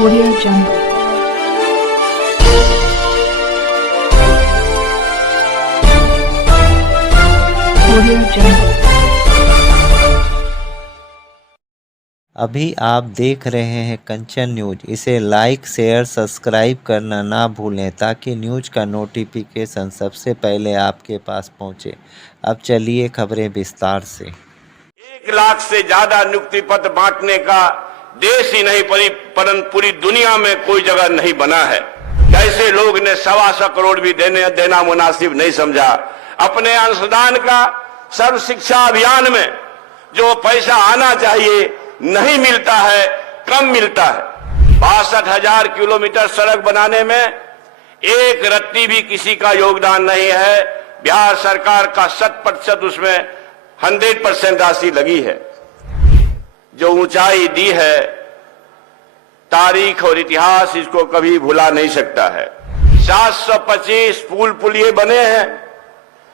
Audio Jungle. Audio Jungle. अभी आप देख रहे हैं कंचन न्यूज। इसे लाइक शेयर सब्सक्राइब करना ना भूलें ताकि न्यूज का नोटिफिकेशन सबसे पहले आपके पास पहुंचे। अब चलिए खबरें विस्तार से। 1 लाख से ज्यादा नियुक्ति पत्र बांटने का देश ही नहीं परंतु पूरी दुनिया में कोई जगह नहीं बना है। कैसे लोग ने 125 करोड़ भी देना मुनासिब नहीं समझा। अपने अंशदान का सर्व शिक्षा अभियान में जो पैसा आना चाहिए नहीं मिलता है, कम मिलता है। 62,000 किलोमीटर सड़क बनाने में एक रत्ती भी किसी का योगदान नहीं है। बिहार सरकार का 100% उसमें 100% राशि लगी है। जो ऊंचाई दी है, तारीख और इतिहास इसको कभी भुला नहीं सकता है। 725 पुल पुलिये बने हैं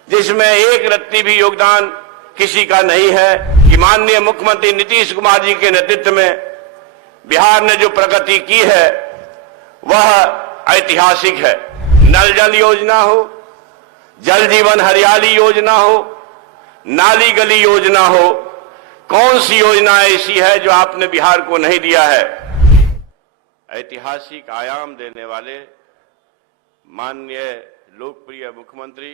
जिसमें एक रत्ती भी योगदान किसी का नहीं है। कि माननीय मुख्यमंत्री नीतीश कुमार जी के नेतृत्व में बिहार ने जो प्रगति की है वह ऐतिहासिक है। नल जल योजना हो, जल जीवन हरियाली योजना हो, नाली गली योजना हो, कौन सी योजना ऐसी है जो आपने बिहार को नहीं दिया है। ऐतिहासिक आयाम देने वाले माननीय लोकप्रिय मुख्यमंत्री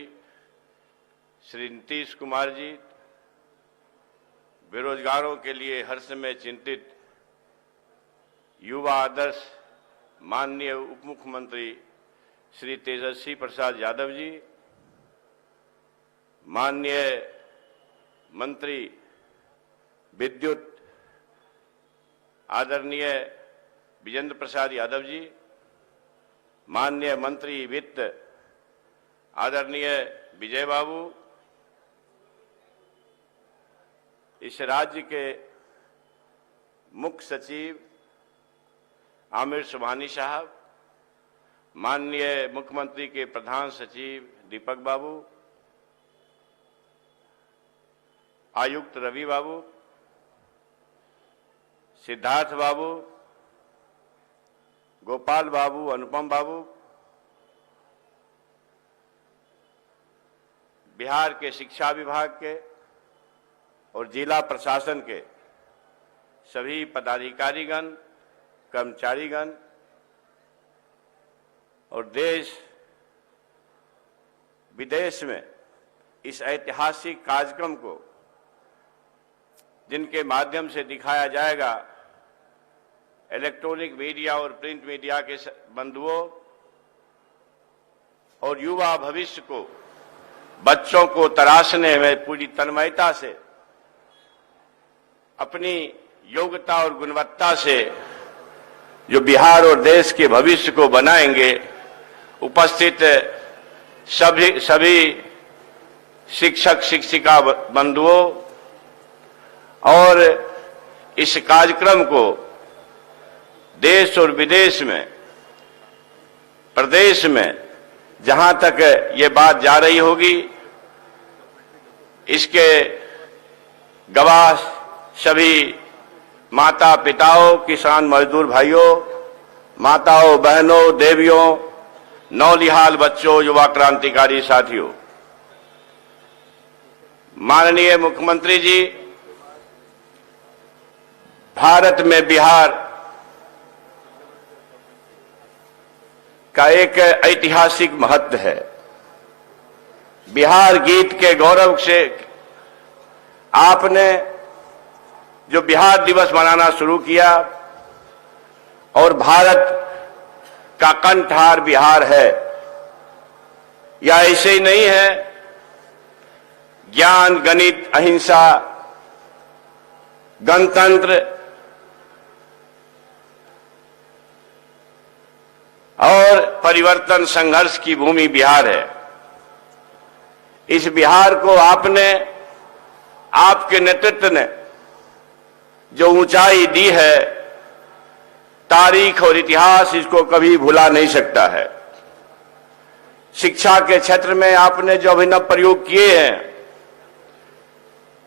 श्री नीतीश कुमार जी, बेरोजगारों के लिए हर समय चिंतित युवा आदर्श माननीय उप मुख्यमंत्री श्री तेजस्वी प्रसाद यादव जी, माननीय मंत्री विद्युत आदरणीय विजेंद्र प्रसाद यादव जी, माननीय मंत्री वित्त आदरणीय विजय बाबू, इस राज्य के मुख्य सचिव आमिर सुबहानी साहब, माननीय मुख्यमंत्री के प्रधान सचिव दीपक बाबू, आयुक्त रवि बाबू, सिद्धार्थ बाबू, गोपाल बाबू, अनुपम बाबू, बिहार के शिक्षा विभाग के और जिला प्रशासन के सभी पदाधिकारीगण, कर्मचारीगण और देश विदेश में इस ऐतिहासिक कार्यक्रम को जिनके माध्यम से दिखाया जाएगा, इलेक्ट्रॉनिक मीडिया और प्रिंट मीडिया के बंधुओं और युवा भविष्य को, बच्चों को तराशने में पूरी तन्मयता से, अपनी योग्यता और गुणवत्ता से जो बिहार और देश के भविष्य को बनाएंगे, उपस्थित सभी शिक्षक शिक्षिका बंधुओं और इस कार्यक्रम को देश और विदेश में, प्रदेश में जहां तक ये बात जा रही होगी, इसके गवाह सभी माता पिताओं, किसान मजदूर भाइयों, माताओं, बहनों, देवियों, नौनिहाल बच्चों, युवा क्रांतिकारी साथियों। माननीय मुख्यमंत्री जी, भारत में बिहार का एक ऐतिहासिक महत्व है। बिहार गीत के गौरव से आपने जो बिहार दिवस मनाना शुरू किया और भारत का कंठहार बिहार है, यह ऐसे ही नहीं है। ज्ञान, गणित, अहिंसा, गणतंत्र और परिवर्तन संघर्ष की भूमि बिहार है। इस बिहार को आपने, आपके नेतृत्व ने जो ऊंचाई दी है, तारीख और इतिहास इसको कभी भुला नहीं सकता है। शिक्षा के क्षेत्र में आपने जो अभिनव प्रयोग किए हैं,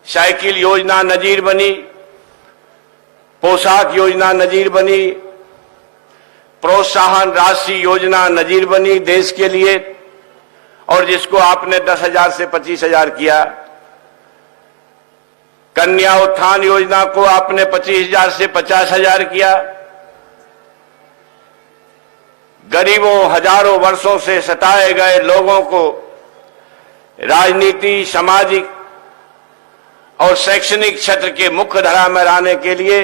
साइकिल योजना नजीर बनी, पोशाक योजना नजीर बनी, प्रोत्साहन राशि योजना नजीर बनी देश के लिए, और जिसको आपने 10,000 से 25,000 किया। कन्या उत्थान योजना को आपने 25,000 से 50,000 किया। गरीबों, हजारों वर्षों से सताए गए लोगों को राजनीति, सामाजिक और शैक्षणिक क्षेत्र के मुख्य धारा में लाने के लिए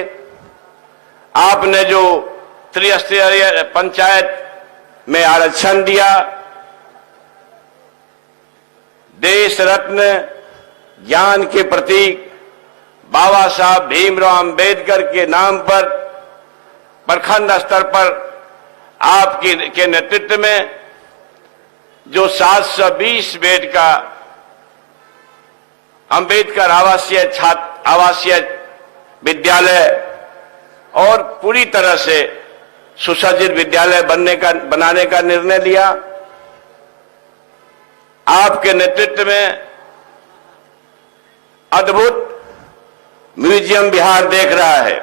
आपने जो त्रिस्तरीय पंचायत में आरक्षण दिया, देश रत्न ज्ञान के प्रतीक बाबा साहब भीमराव अंबेडकर के नाम पर प्रखंड स्तर पर आपके नेतृत्व में जो 720 बेड का अंबेडकर आवासीय विद्यालय और पूरी तरह से सुसज्जित विद्यालय बनाने का निर्णय लिया। आपके नेतृत्व में अद्भुत म्यूजियम बिहार देख रहा है।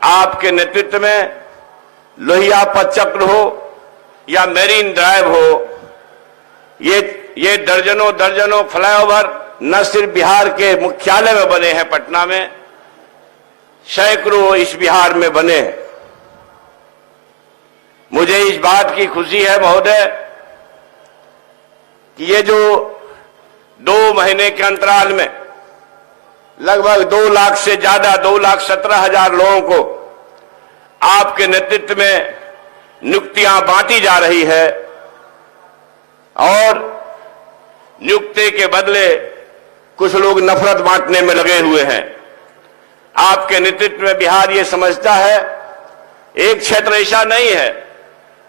आपके नेतृत्व में लोहिया पथचक्र हो या मेरीन ड्राइव हो, ये दर्जनों फ्लाईओवर न सिर्फ बिहार के मुख्यालय में बने हैं पटना में, सैकड़ों इस बिहार में बने हैं। मुझे इस बात की खुशी है महोदय कि ये जो 2 महीने के अंतराल में लगभग 2 लाख से ज्यादा 2,17,000 लोगों को आपके नेतृत्व में नियुक्तियां बांटी जा रही है, और नियुक्ति के बदले कुछ लोग नफरत बांटने में लगे हुए हैं। आपके नेतृत्व में बिहार ये समझता है, एक क्षेत्र ऐसा नहीं है,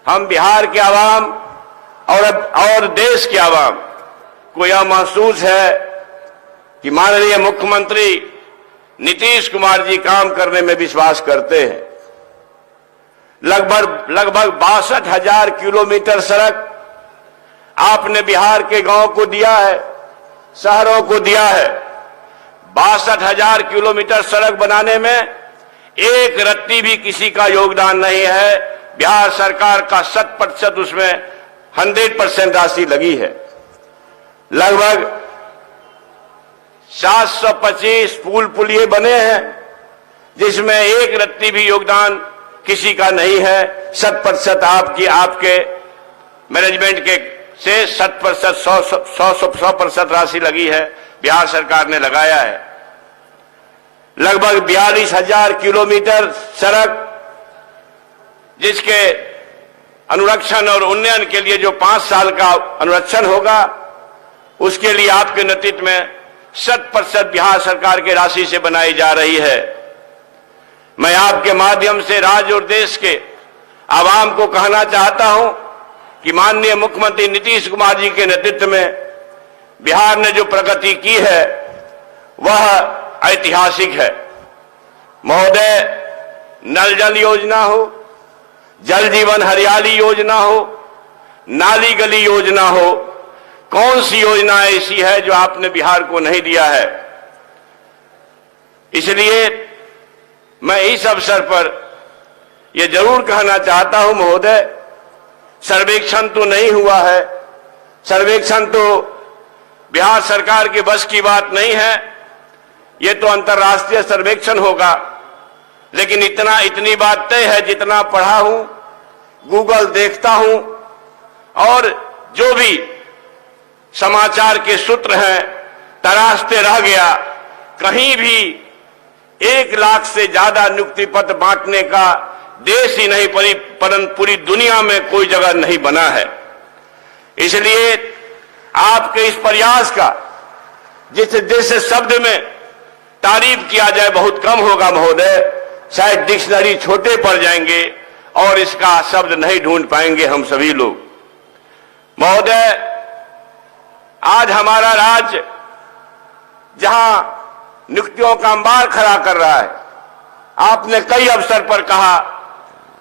हम बिहार के आवाम और देश के आवाम को यह महसूस है कि माननीय मुख्यमंत्री नीतीश कुमार जी काम करने में विश्वास करते हैं। लगभग 62,000 किलोमीटर सड़क आपने बिहार के गांव को दिया है, शहरों को दिया है। 62,000 किलोमीटर सड़क बनाने में एक रत्ती भी किसी का योगदान नहीं है। बिहार सरकार का 100% उसमें 100% राशि लगी है। लगभग 725 पुल पुलिये बने हैं, जिसमें एक रत्ती भी योगदान किसी का नहीं है। 100% आपके मैनेजमेंट के से 100% राशि लगी है, बिहार सरकार ने लगाया है। लगभग 42,000 किलोमीटर सड़क, जिसके अनुरक्षण और उन्नयन के लिए जो 5 साल का अनुरक्षण होगा, उसके लिए आपके नेतृत्व में 100% बिहार सरकार की राशि से बनाई जा रही है। मैं आपके माध्यम से राज्य और देश के आवाम को कहना चाहता हूं कि माननीय मुख्यमंत्री नीतीश कुमार जी के नेतृत्व में बिहार ने जो प्रगति की है वह ऐतिहासिक है। महोदय, नल जल योजना हो, जल जीवन हरियाली योजना हो, नाली गली योजना हो, कौन सी योजना ऐसी है जो आपने बिहार को नहीं दिया है? इसलिए मैं इस अवसर पर यह जरूर कहना चाहता हूं महोदय, सर्वेक्षण तो नहीं हुआ है, सर्वेक्षण तो बिहार सरकार के बस की बात नहीं है, यह तो अंतर्राष्ट्रीय सर्वेक्षण होगा। लेकिन इतनी बात तय है, जितना पढ़ा हूं, गूगल देखता हूं और जो भी समाचार के सूत्र हैं तराशते रह गया, कहीं भी 1 लाख से ज्यादा नियुक्ति पत्र बांटने का देश ही नहीं परंतु पूरी दुनिया में कोई जगह नहीं बना है। इसलिए आपके इस प्रयास का जिस शब्द में तारीफ किया जाए बहुत कम होगा महोदय। शायद डिक्शनरी छोटे पड़ जाएंगे और इसका शब्द नहीं ढूंढ पाएंगे हम सभी लोग। महोदय, आज हमारा राज्य जहां नियुक्तियों का अंबार खड़ा कर रहा है, आपने कई अवसर पर कहा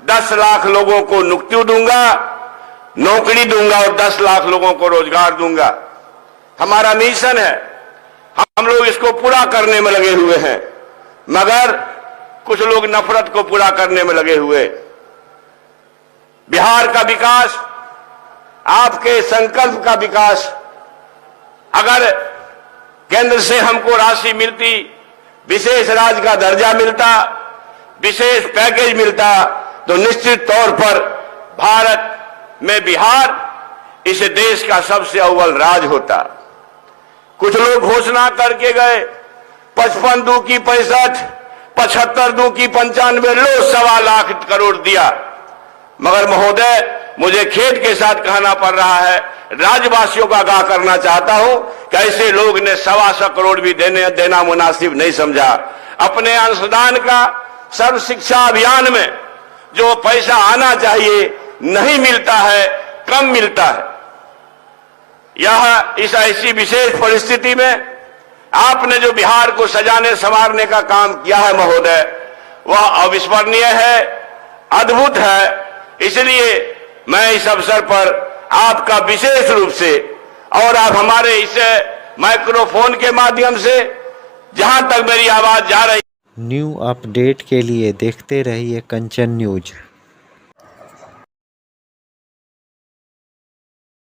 10 लाख लोगों को नियुक्ति दूंगा, नौकरी दूंगा और 10 लाख लोगों को रोजगार दूंगा। हमारा मिशन है, हम लोग इसको पूरा करने में लगे हुए हैं, मगर कुछ लोग नफरत को पूरा करने में लगे हुए। बिहार का विकास, आपके संकल्प का विकास, अगर केंद्र से हमको राशि मिलती, विशेष राज्य का दर्जा मिलता, विशेष पैकेज मिलता, तो निश्चित तौर पर भारत में बिहार इस देश का सबसे अव्वल राज्य होता। कुछ लोग घोषणा करके गए 55 दू की 65, 75 दू की 95, लो 1.25 लाख करोड़ दिया। मगर महोदय, मुझे खेद के साथ कहना पड़ रहा है, राज्यवासियों का आगाह करना चाहता हूं कि ऐसे लोग ने 125 करोड़ भी देना मुनासिब नहीं समझा। अपने अंशदान का सर्व शिक्षा अभियान में जो पैसा आना चाहिए नहीं मिलता है, कम मिलता है। यह इस ऐसी विशेष परिस्थिति में आपने जो बिहार को सजाने संवारने का काम किया है महोदय, वह अविस्मरणीय है, अद्भुत है। इसलिए मैं इस अवसर पर आपका विशेष रूप से, और आप हमारे इस माइक्रोफोन के माध्यम से जहां तक मेरी आवाज जा रही, न्यू अपडेट के लिए देखते रहिए कंचन न्यूज।